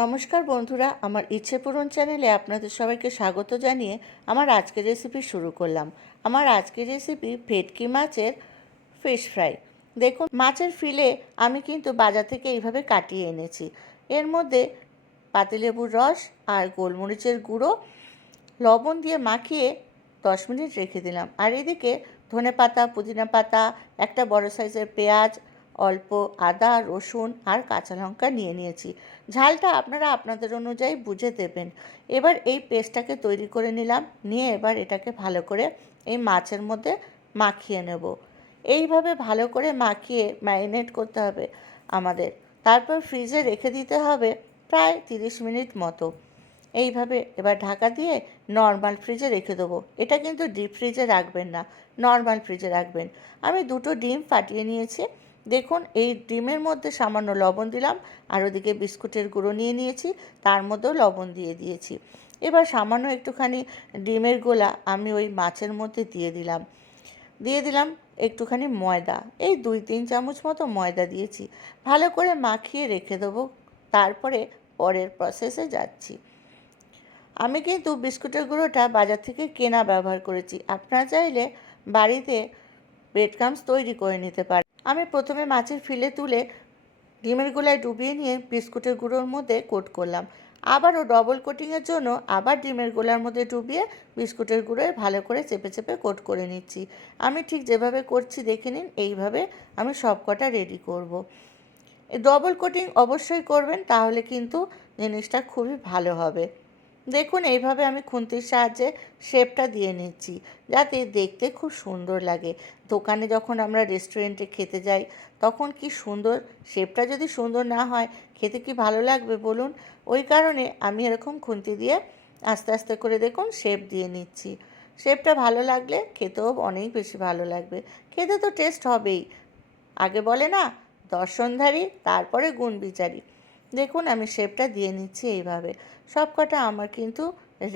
নমস্কার বন্ধুরা, আমার ইচ্ছে পূরণ চ্যানেলে আপনাদের সবাইকে স্বাগত জানিয়ে আমার আজকের রেসিপি শুরু করলাম। আমার আজকের রেসিপি ভেটকি মাছের ফিশ ফ্রাই। দেখুন, মাছের ফিলে আমি কিন্তু বাজার থেকে এইভাবে কাটিয়ে এনেছি। এর মধ্যে পাতিলেবুর রস আর গোলমরিচের গুঁড়ো লবণ দিয়ে মাখিয়ে 10 মিনিট রেখে দিলাম। আর এদিকে ধনেপাতা, পুদিনা পাতা, একটা বড় সাইজের পেঁয়াজ, অল্প আদা, রসুন আর কাঁচা লঙ্কা নিয়ে নিয়েছি। ঝালটা আপনারা আপনাদের অনুযায়ী বুঝে দেবেন। এবার এই পেস্টটাকে তৈরি করে নিলাম, নিয়ে এবার এটাকে ভালো করে এই মাছের মধ্যে মাখিয়ে নেব। এইভাবে ভালো করে মাখিয়ে ম্যারিনেট করতে হবে আমাদের। তারপর ফ্রিজে রেখে দিতে হবে প্রায় 30 মিনিট মতো। এইভাবে এবার ঢাকা দিয়ে নর্মাল ফ্রিজে রেখে দেবো। এটা কিন্তু ডিপ ফ্রিজে রাখবেন না, নর্মাল ফ্রিজে রাখবেন। আমি 2টো ডিম ফাটিয়ে নিয়েছি। দেখুন, এই ডিমের মধ্যে সামান্য লবণ দিলাম, আর ওদিকে বিস্কুটের গুঁড়ো নিয়ে নিয়েছি, তার মধ্যেও লবণ দিয়ে দিয়েছি। এবার সামান্য একটুখানি ডিমের গোলা আমি ওই মাছের মধ্যে দিয়ে দিলাম একটুখানি ময়দা, এই 2-3 চামচ মতো ময়দা দিয়েছি। ভালো করে মাখিয়ে রেখে দেবো। তারপরে পরের প্রসেসে যাচ্ছি। আমি কিন্তু বিস্কুটের গুঁড়োটা বাজার থেকে কেনা ব্যবহার করেছি। আপনারা চাইলে বাড়িতে ব্রেড ক্রাম্বস তৈরি করে নিতে পারেন। আমি প্রথমে মাছের ফিলে তুলে ডিমের গোলায় ডুবিয়ে নিয়ে বিস্কুটের গুঁড়োর মধ্যে কোট করলাম। আবারও ডবল কোটিংয়ের জন্য আবার ডিমের গোলার মধ্যে ডুবিয়ে বিস্কুটের গুঁড়োয় ভালো করে চেপে চেপে কোট করে নিচ্ছি। আমি ঠিক যেভাবে করছি দেখে নিন, এইভাবে আমি সব কটা রেডি করব। ডবল কোটিং অবশ্যই করবেন, তাহলে কিন্তু জিনিসটা খুবই ভালো হবে। দেখুন, এইভাবে আমি খুন্তির সাহায্যে শেপটা দিয়ে নিচ্ছি, যাতে দেখতে খুব সুন্দর লাগে। দোকানে যখন আমরা রেস্টুরেন্টে খেতে যাই, তখন কি সুন্দর, শেপটা যদি সুন্দর না হয় খেতে কি ভালো লাগবে বলুন? ওই কারণে আমি এরকম খুন্তি দিয়ে আস্তে আস্তে করে দেখুন শেপ দিয়ে নিচ্ছি। শেপটা ভালো লাগলে খেতেও অনেক বেশি ভালো লাগবে। খেতে তো টেস্ট হবেই। আগে বলে না, দর্শনধারী তারপরে গুণ বিচারী। দেখুন, আমি শেপটা দিয়ে নিচ্ছি এইভাবে। সব কটা আমার কিন্তু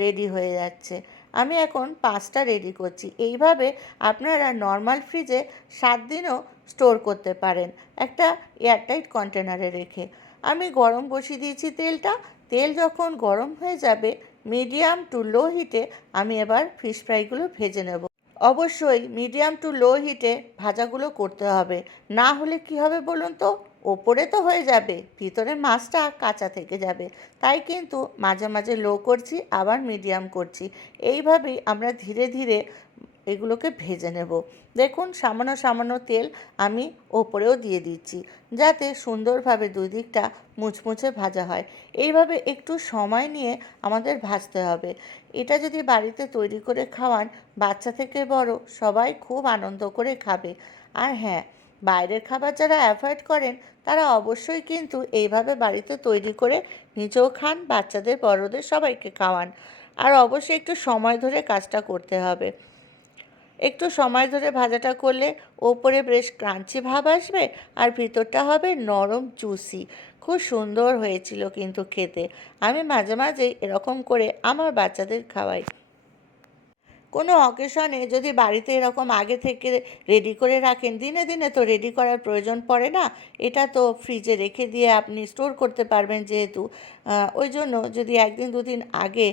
রেডি হয়ে যাচ্ছে। আমি এখন 5টা রেডি করছি। এইভাবে আপনারা নর্মাল ফ্রিজে 7 দিনও স্টোর করতে পারেন, একটা এয়ারটাইট কন্টেনারে রেখে। আমি গরম বসিয়ে দিয়েছি তেলটা। তেল যখন গরম হয়ে যাবে, মিডিয়াম টু লো হিটে আমি এবার ফিশ ফ্রাইগুলো ভেজে নেব। অবশ্যই মিডিয়াম টু লো হিটে ভাজাগুলো করতে হবে, না হলে কি হবে বলুন তো? ওপরে তো হয়ে যাবে, ভিতরে মাছটা কাঁচা থেকে যাবে। তাই কিন্তু মাঝে মাঝে লো করছি, আবার মিডিয়াম করছি। এইভাবেই আমরা ধীরে ধীরে এগুলোকে ভেজে নেব। দেখুন, সামান্য সামান্য তেল আমি ওপরেও দিয়ে দিচ্ছি, যাতে সুন্দরভাবে দুই দিকটা মুচমুচে ভাজা হয়। এইভাবে একটু সময় নিয়ে আমাদের ভাজতে হবে। এটা যদি বাড়িতে তৈরি করে খাওয়ান, বাচ্চা থেকে বড় সবাই খুব আনন্দ করে খাবে। আর হ্যাঁ, বাইরের খাবার যারা অ্যাভয়েড করেন, তারা অবশ্যই কিন্তু এইভাবে বাড়িতে তৈরি করে নিজেও খান, বাচ্চাদের বড়দের সবাইকে খাওয়ান। আর অবশ্যই একটু সময় ধরে কাজটা করতে হবে। একটু সময় ধরে ভাজাটা করলে ওপরে বেশ ক্রাঞ্চি ভাব আসবে, আর ভিতরটা হবে নরম জুসি। খুব সুন্দর হয়েছিল কিন্তু খেতে। আমি মাঝে মাঝে এরকম করে আমার বাচ্চাদের খাওয়াই। কোনো অকেশনে যদি বাড়িতে এরকম আগে থেকে রেডি করে রাখেন, দিনে দিনে তো রেডি করার প্রয়োজন পড়ে না। এটা তো ফ্রিজে রেখে দিয়ে আপনি স্টোর করতে পারবেন যেহেতু। ওই জন্য যদি 1 দিন 2 দিন আগে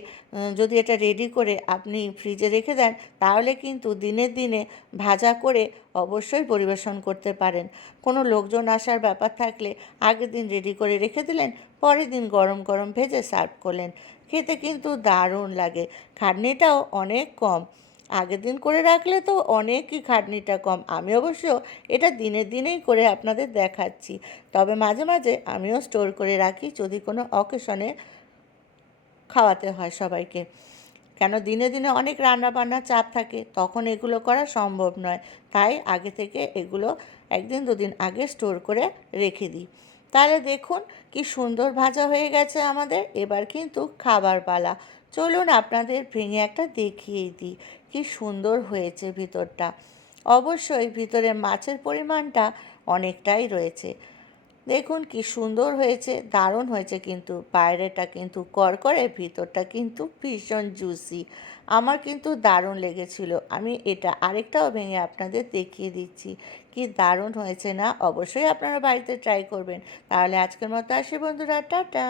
যদি এটা রেডি করে আপনি ফ্রিজে রেখে দেন, তাহলে কিন্তু দিনে দিনে ভাজা করে অবশ্যই পরিবেশন করতে পারেন। কোনো লোকজন আসার ব্যাপার থাকলে আগের দিন রেডি করে রেখে দিলেন, পরের দিন গরম গরম ভেজে সার্ভ করলেন। খেতে কিন্তু দারুণ লাগে, খাটনিটাও অনেক কম। আগের দিন করে রাখলে তো অনেকই খাটনিটা কম। আমি অবশ্য এটা দিনের দিনেই করে আপনাদের দেখাচ্ছি, তবে মাঝে মাঝে আমিও স্টোর করে রাখি যদি কোনো অকেশনে খাওয়াতে হয় সবাইকে। কেন, দিনে দিনে অনেক রান্নাবান্নার চাপ থাকে, তখন এগুলো করা সম্ভব নয়। তাই আগে থেকে এগুলো 1 দিন 2 দিন আগে স্টোর করে রেখে দিই। তাহলে দেখুন কি সুন্দর ভাজা হয়ে গেছে আমাদের। এবার কিন্তু খাবার পালা। চলুন আপনাদের ভেঙে একটা দেখিয়ে দিই কি সুন্দর হয়েছে ভিতরটা। অবশ্যই ভিতরে মাছের পরিমাণটা অনেকটাই রয়েছে। দেখুন কি সুন্দর হয়েছে, দারুণ হয়েছে। কিন্তু বাইরেটা কিন্তু কড়কড়ে, ভিতরটা কিন্তু ভীষণ জুসি। আমার কিন্তু দারুণ লেগেছিল। আমি এটা আরেকটাও ভেঙে আপনাদের দেখিয়ে দিচ্ছি কি দারুণ হয়েছে না? অবশ্যই আপনারা বাড়িতে ট্রাই করবেন। তাহলে আজকের মতো আসি বন্ধুরা, টাটা।